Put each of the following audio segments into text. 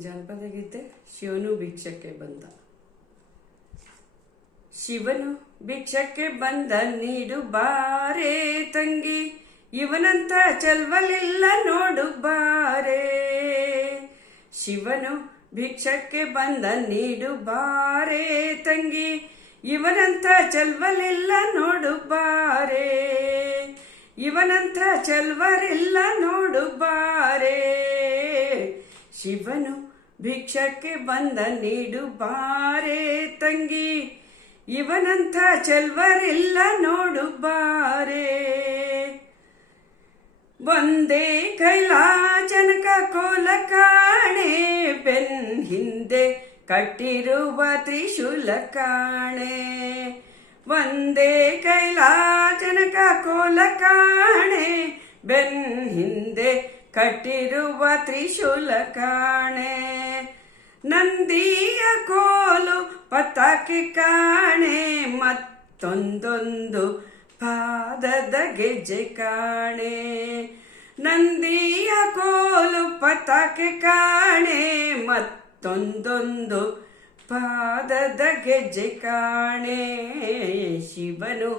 ಜಾನಪದ ಗೀತೆ. ಶಿವನು ಭಿಕ್ಷಕ್ಕೆ ಬಂದ. ಶಿವನು ಭಿಕ್ಷಕ್ಕೆ ಬಂದ, ನೀಡು ಬಾರೆ ತಂಗಿ, ಇವನಂತ ಚಲ್ವಲಿಲ್ಲ ನೋಡು ಬಾರೆ. ಶಿವನು ಭಿಕ್ಷಕ್ಕೆ ಬಂದ, ನೀಡು ಬಾರೆ ತಂಗಿ, ಇವನಂತ ಚಲ್ವಲಿಲ್ಲ ನೋಡು ಬಾರೆ. ಇವನಂತ ಚಲ್ವರಿಲ್ಲ ನೋಡು ಬಾರೆ. ಶಿವನು ಭಿಕ್ಷಕ್ಕೆ ಬಂದ, ನೀಡು ಬಾರೆ ತಂಗಿ, ಇವನಂತ ಚಲ್ವರಿಲ್ಲ ನೋಡು ಬಾರೆ. ಒಂದೇ ಕೈಲಾಸನಕ ಕೋಲ ಕಾಣೆ, ಬೆನ್ ಹಿಂದೆ ಕಟ್ಟಿರುವ ತ್ರಿಶೂಲ ಕಾಣೆ. ಒಂದೇ ಕೈಲಾಸನಕ ಕೋಲ ಕಾಣೆ, ಬೆನ್ ಹಿಂದೆ ಕಟ್ಟಿರುವ ತ್ರಿಶೂಲ ಕಾಣೆ. ನಂದಿಯ ಕೋಲು ಪತಾಕೆ ಕಾಣೆ, ಮತ್ತೊಂದೊಂದು ಪಾದದ ಗೆಜ್ಜೆ ಕಾಣೆ. ನಂದಿಯ ಕೋಲು ಪತಾಕೆ ಕಾಣೆ, ಮತ್ತೊಂದೊಂದು ಪಾದದ ಗೆಜ್ಜೆ ಕಾಣೆ. ಶಿವನು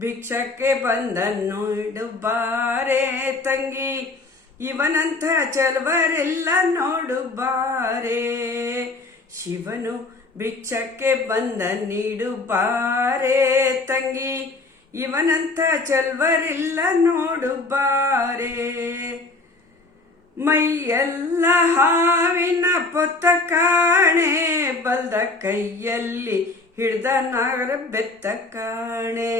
ಭಿಕ್ಷಕ್ಕೆ ಬಂದ, ನೋಡು ಬಾರೆ ತಂಗಿ, ಇವನಂಥ ಚಲ್ವರೆಲ್ಲ ನೋಡು ಬಾರೆ. ಶಿವನು ಭಿಕ್ಷಕ್ಕೆ ಬಂದ, ನೀಡು ಬಾರೆ ತಂಗಿ, ಇವನಂಥ ಚಲ್ವರಿಲ್ಲ ನೋಡು ಬಾರೆ. ಮೈಯೆಲ್ಲ ಹಾವಿನ ಪೊತ್ತ ಕಾಣೆ, ಬಲ್ದ ಕೈಯಲ್ಲಿ ಹಿಡ್ದ ನಾಗರ ಬೆತ್ತ ಕಾಣೆ.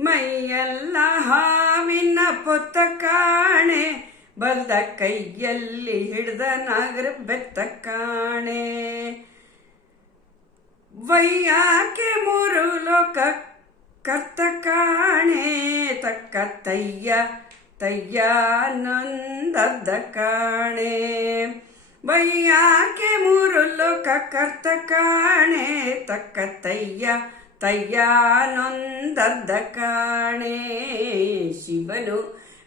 ಮೈಯೆಲ್ಲ ಹಾವಿನ ಪೊತ್ತ ಕಾಣೆ, ಬಲ್ದ ಕೈಯಲ್ಲಿ ಹಿಡ್ದ ನಾಗರ ಬೆತ್ತ ಕಾಣೆ. ವಯ್ಯಾಕೆ ಮೂರು ಲೋಕ ಕರ್ತ ಕಾಣೆ, ತಕ್ಕ ತಯ್ಯ ತಯ್ಯ ನೊಂದದ್ದ ಕಾಣೆ. ವಯ್ಯಾಕೆ ಮೂರು ಲೋಕ ಕರ್ತ ಕಾಣೆ, ತಕ್ಕ ತಯ್ಯ ತಯ್ಯ ನೊಂದದ್ದ ಕಾಣೆ. ಶಿವನು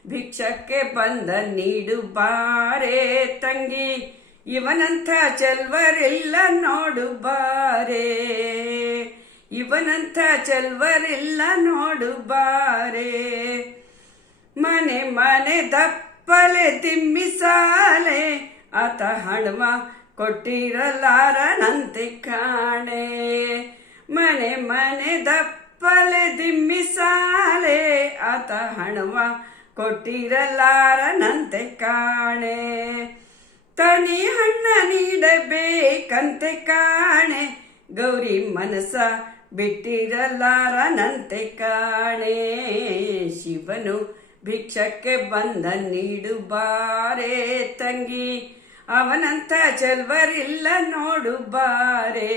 ಭಿಕ್ಷಕ್ಕೆ ಬಂದ, ನೀಡು ಬಾರೆ ತಂಗಿ, ಇವನಂಥ ಚಲ್ವರಿಲ್ಲ ನೋಡು ಬಾರೆ. ಇವನಂಥ ಚಲ್ವರಿಲ್ಲ ನೋಡು ಬಾರೆ. ಮನೆ ಮನೆ ದಪ್ಪಲೆ ತಿಮ್ಮಿಸಾಲೆ, ಆತ ಹಣವ ಕೊಟ್ಟಿರಲಾರನಂತೆ ಕಾಣೆ. ಮನೆ ಮನೆ ದಪ್ಪಲೆ ದಿಮ್ಮಿಸಾಲೆ, ಆತ ಹಣವ ಕೊಟ್ಟಿರಲಾರನಂತೆ ಕಾಣೆ. ತನಿ ಹಣ್ಣ ನೀಡಬೇಕಂತೆ ಕಾಣೆ, ಗೌರಿ ಮನಸ ಬಿಟ್ಟಿರಲಾರನಂತೆ ಕಾಣೆ. ಶಿವನು ಭಿಕ್ಷಕ್ಕೆ ಬಂದ, ನೀಡು ಬಾರೆ ತಂಗಿ, ಅವನಂತ ಚಲ್ವರಿಲ್ಲ ನೋಡು ಬಾರೆ.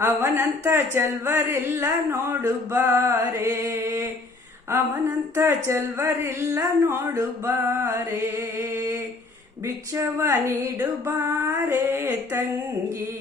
ಅವನಂತ ಚಲ್ವರಿಲ್ಲ ನೋಡು ಬಾರೆ. ಅವನಂತ ಚಲ್ವರಿಲ್ಲ ನೋಡು ಬಾರೆ. ಭಿಕ್ಷವ ನೀಡು ಬಾರೆ ತಂಗಿ.